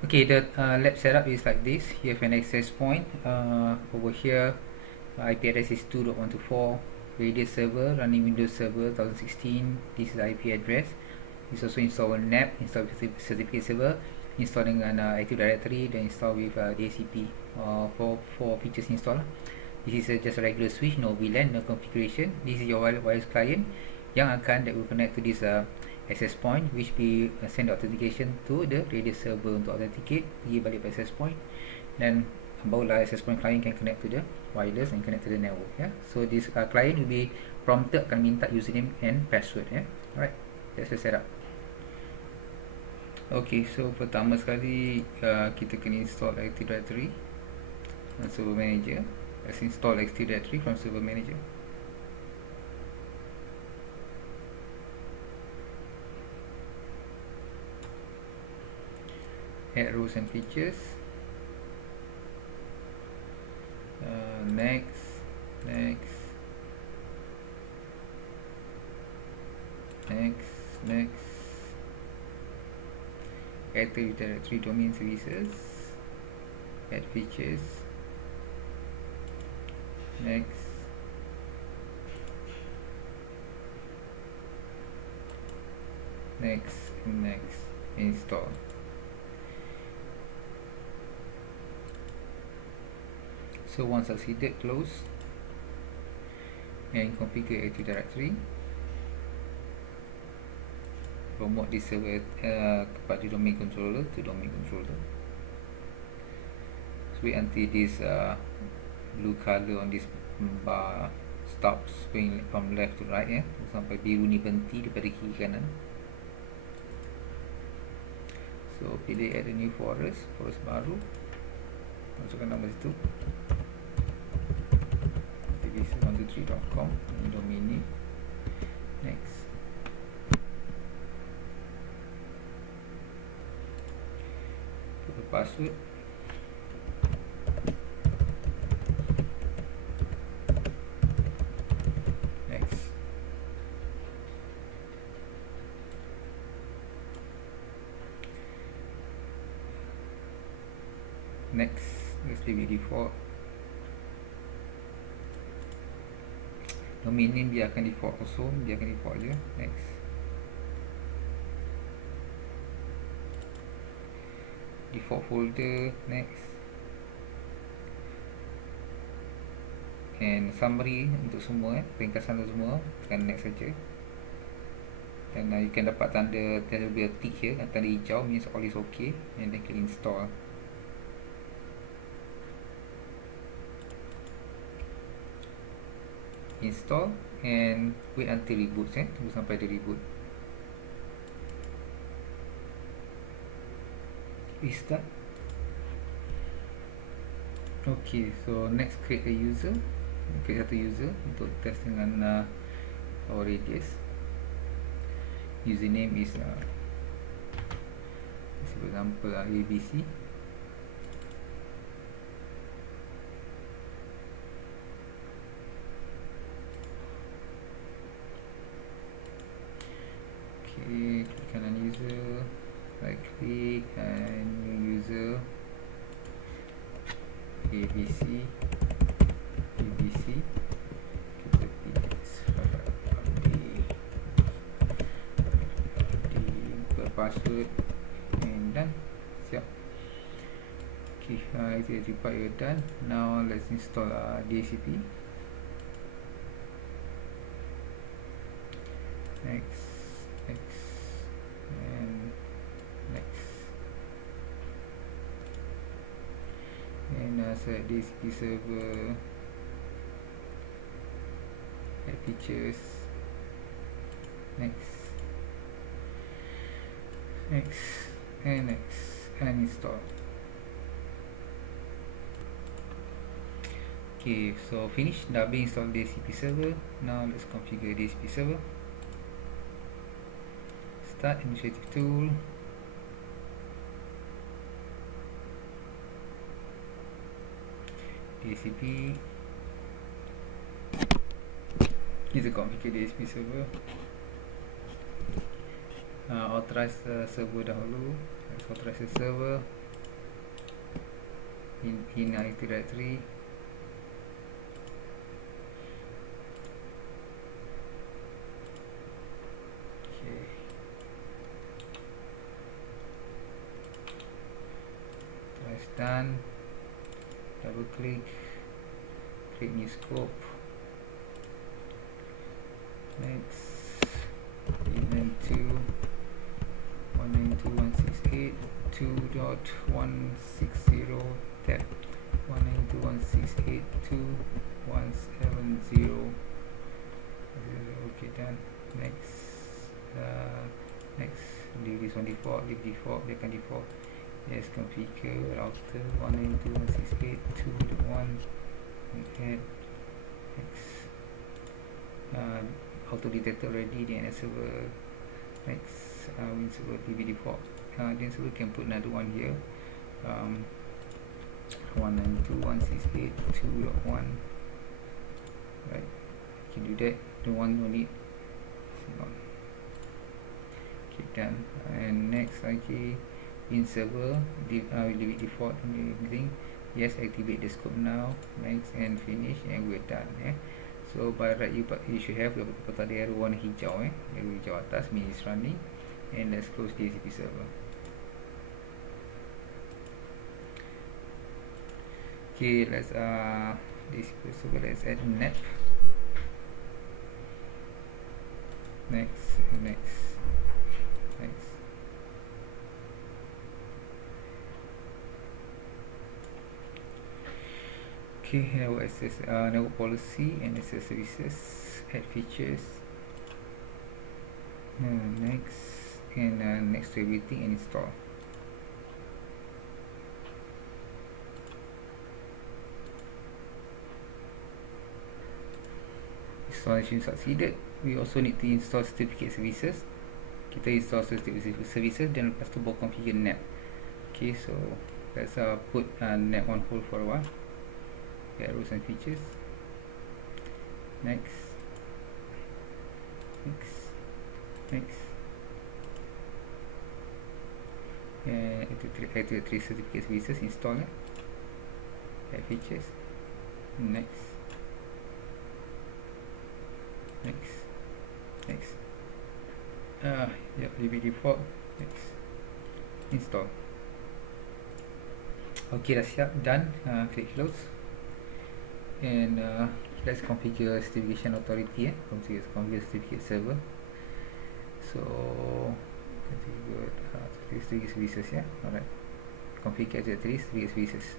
Okay, the lab setup is like this. You have an access point. Over here, IP address is 2.124. Radius server running Windows Server 2016. This is the IP address. It's also install on NAP, install with certificate server, install dengan Active Directory, dan install with DHCP. For features install. This is just a regular switch, no VLAN, no configuration. This is your wireless client yang that will connect to this access point, which we send authentication to the radius server untuk authenticate, pergi balik ke access point, dan barulah access point client can connect to the wireless and connect to the network. So this client will be prompted, akan minta username and password. Alright, that's the setup. Okay, so pertama sekali kita kena install Active Directory dan Server Manager. Let's install Active Directory from Server Manager. Add roles and features. Next. Active Directory domain services. Add features. Next. Install. So once succeeded, close and configure Active Directory. Promote this server kepada domain controller to domain controller. So wait until this blue color on this bar stops going from left to right, sampai biru ni berhenti daripada kiri kanan. So pilih add a new forest baru, masukkan nama situ latiffesa123.com, ini domain ni. Next. Put the password. Next, let's leave it default. Domain name biarkan default also, biarkan default je. Next. Default folder, next. And summary untuk semua, ringkasan untuk semua, tekan next saja. Dan you can dapat tanda, there will be a tick here, tanda hijau means all is okay, and then click install. Install and wait until reboot, tunggu sampai dia reboot. Restart. Okay, so next create a user. Create satu user untuk test dengan our radius. Username is for example ABC. Klik kanan user, right click and new user, ABC, kita pilih password and done. Siap. Okay, itu cepat you done. Now let's install DHCP. Next and next, and select DHCP server, add features, next and install. Okay, so finish. Dah habis install DHCP server. Now let's configure DHCP server. Start initiative tool. DHCP. Kita configure DHCP server. Authorize server dahulu. Let's authorize the server. in IP directory. Okay, that's done. Double click, create new scope. Next, element 2 192.168.2.160 tab 192.168.2.170. Okay, done. Next, next, leave this on default, leave default, backend default. Yes, configure router 192.168.2.1 and add next. Auto detector already, DNS server. Next, Win server DB default. DNS server can put another one here. 192.168.2.1. Right, can do that. The one no need. Okay, done. And next, okay, in server, leave it default and everything. Yes, activate the scope now. Next, and finish, and we're done. So by right, you should have the arrow warna hijau, arrow hijau atas means it's running. And let's close DHCP server. Okay, let's DHCP server, let's add net. Next. Okay, network access, network policy and access services, add features. Next, and next to everything, and install. Installation succeeded. We also need to install certificate services. Kita install certificate services, dan lepas tu baru configure net. Okay, so let's put net on hold for a while. Arrows and features. Next. And add to 3 certificate services, install. Add features. Next. Yeah, leave it default. Next. Install. Okay, dah siap, done. Click close. And let's configure certification authority. Configure certificate server. So configure certificate services. Alright. Configure certificate services.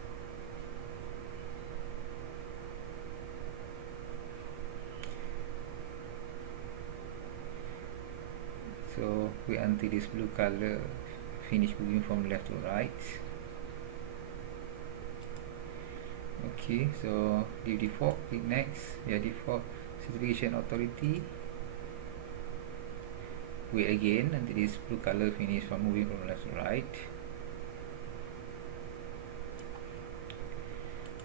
So wait until this blue color finish moving from left to right. Okay, so leave default, click next. Default certification authority. Wait again until this blue color finish from moving from left to right.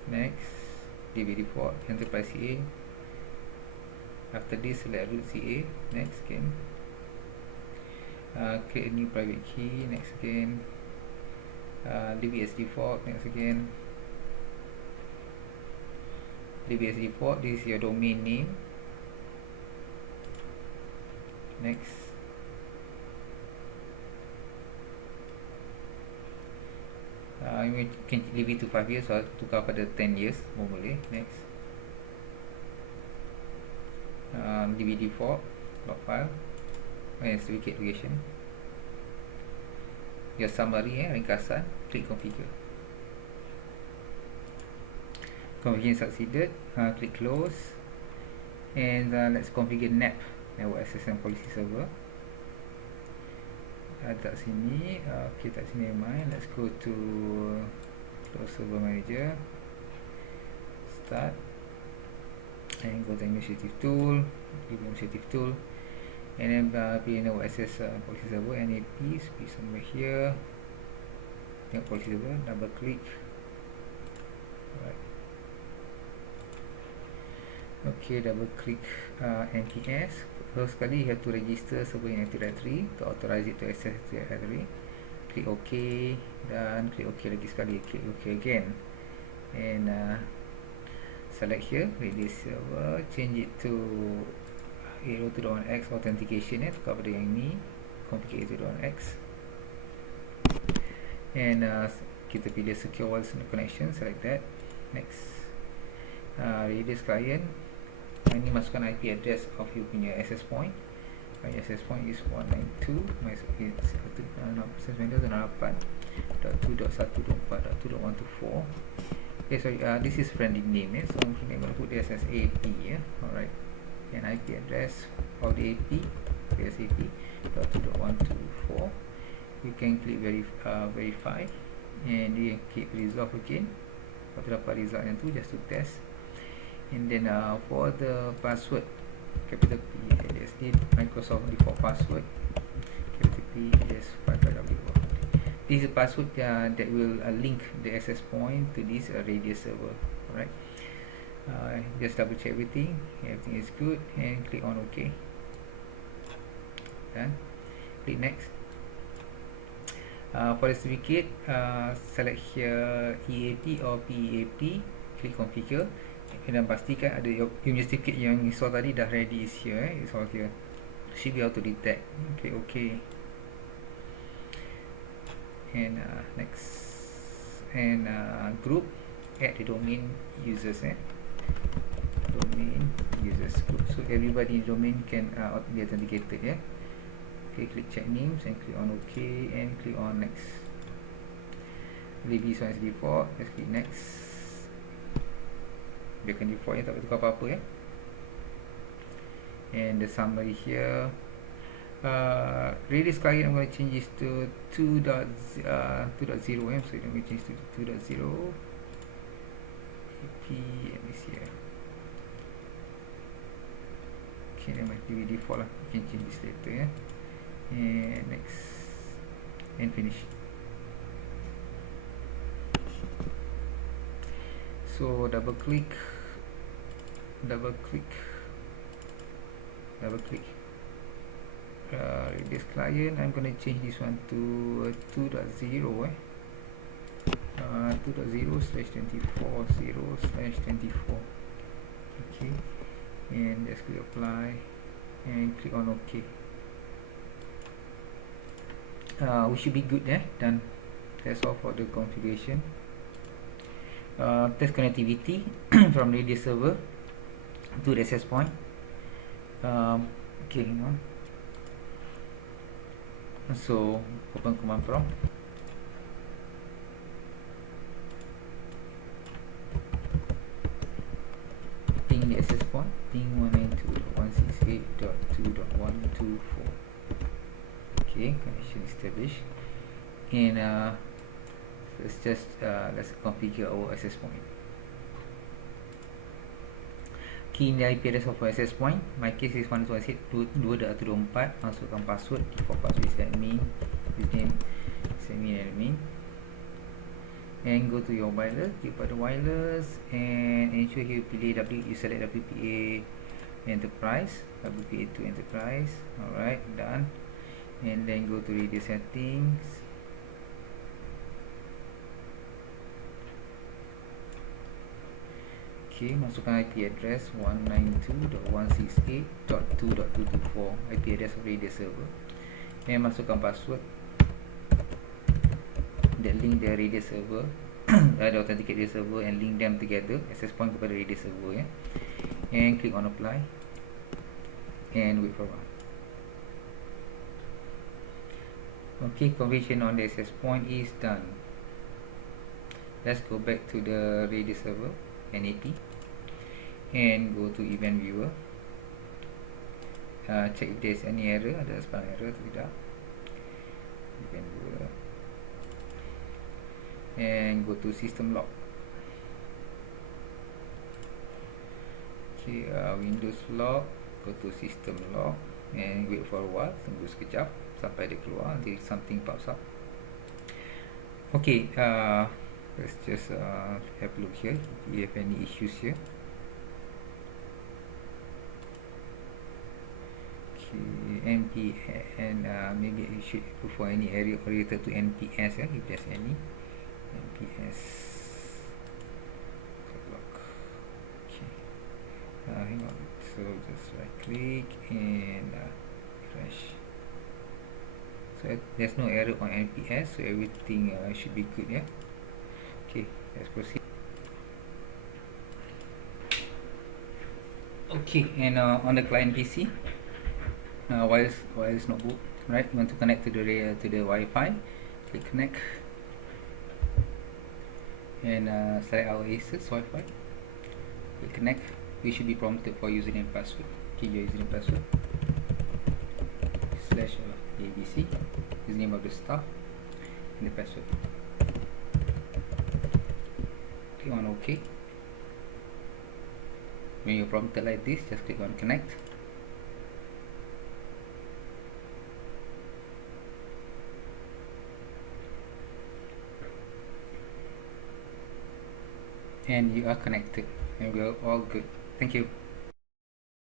Next, leave default, enterprise CA. After this, select root CA. Next again. Create a new private key. Next again. Leave it as default. Next again. Leave it as default. This is your domain name. Next. You can leave it to 5 years or tukar pada 10 years pun boleh. Next. Leave it default. Log file. Certificate location. Your summary, ringkasan. Click configure. Configuration succeeded. Click close. And let's configure NAP, network access and policy server. Tak sini. Okay, tak sini main. Let's go to close server manager. Start. And go to administrative tool. Give administrative tool. And then pilih network access policy server. NAP, be somewhere here. Tengok policy server. Double click. Alright. Okay, double click NTS. First sekali you have to register server in Active Directory to authorize it to access Active Directory. Click OK, dan click OK lagi sekali. Click OK again. and select here radius server, change it to 802.1x authentication tukar pada yang ni, configure 802.1x, and kita pilih secure wireless connection, select that, next. Radius client, ini masukkan IP address of you punya access point. Access point is 192.168.2.1.4. Okay, sorry, this is friendly name, so I'm going to put this as AP, alright, and IP address of the AP is AP.2.124. you can click verify, and you click resolve again kalau dapat result yang tu, just to test. And then for the password, capital P alias Microsoft default password, capital P alias 55W. This is a password that will link the access point to this radius server. Alright, just double check everything is good, and click on OK. Done. Click next. For the certificate, select here EAP or PEAP, click configure, dan pastikan ada your certificate yang install tadi dah ready, is here, it's all here, should be able to detect. Click OK, and next, and group, add the domain users, domain users group, so everybody in domain can be authenticated. Okay, click check names and click on OK, and click on next. Leave this one as default, let's click next. Biarkan default, tak boleh tukar apa-apa. And the summary here, radius client, I'm going to change this to 2.0, so I'm going to change to 2.0 AP, let me see here. Okay, that might be default lah, you can change this later, and next, and finish. So double click this client, I'm going to change this one to 2.0 2.0/24 0/24. Okay, and just click apply and click on OK. We should be good, done. That's all for the configuration. Test connectivity from radius server to the access point. Okay, hang on. So open command prompt. Ping the access point, ping 192.168.2.124. Okay, connection established, and let's configure our access point. Key in the IP address of our access point. My case is 192.168.2.1.24. Masukkan password, default password is admin, username is admin, and go to your wireless, click pada wireless, and ensure you pilih you select WPA enterprise, WPA2 enterprise. Alright, done. And then go to radio settings, okay, masukkan IP address 192.168.2.224, IP address of radio server, and masukkan password that link the radio server the authenticate radio server, and link them together, access point kepada radio server, and click on apply, and wait for a while. Okay, configuration on the access point is done. Let's go back to the radio server NAP and go to event viewer. Check if there's any error, ada spell error atau tidak. Event viewer, and go to system log. Okay, Windows log, go to system log, and wait for a while, tunggu sekejap sampai dia keluar until something pops up. Okay, let's just have a look here if you have any issues here. Okay, MP, and maybe you should look for any area related to NPS, if there's any NPS. hang on, so just right click and refresh. So there's no error on NPS, so everything should be good. Yeah, okay, let's proceed. Okay, and on the client PC, wireless notebook, right? You want to connect to the Wi-Fi. Click connect and select our Asus Wi-Fi. Click connect. We should be prompted for username and password. Key your username and password slash ABC, username of the staff, and the password. Click on OK. When you're prompted like this, just click on connect. And you are connected, and we're all good. Thank you.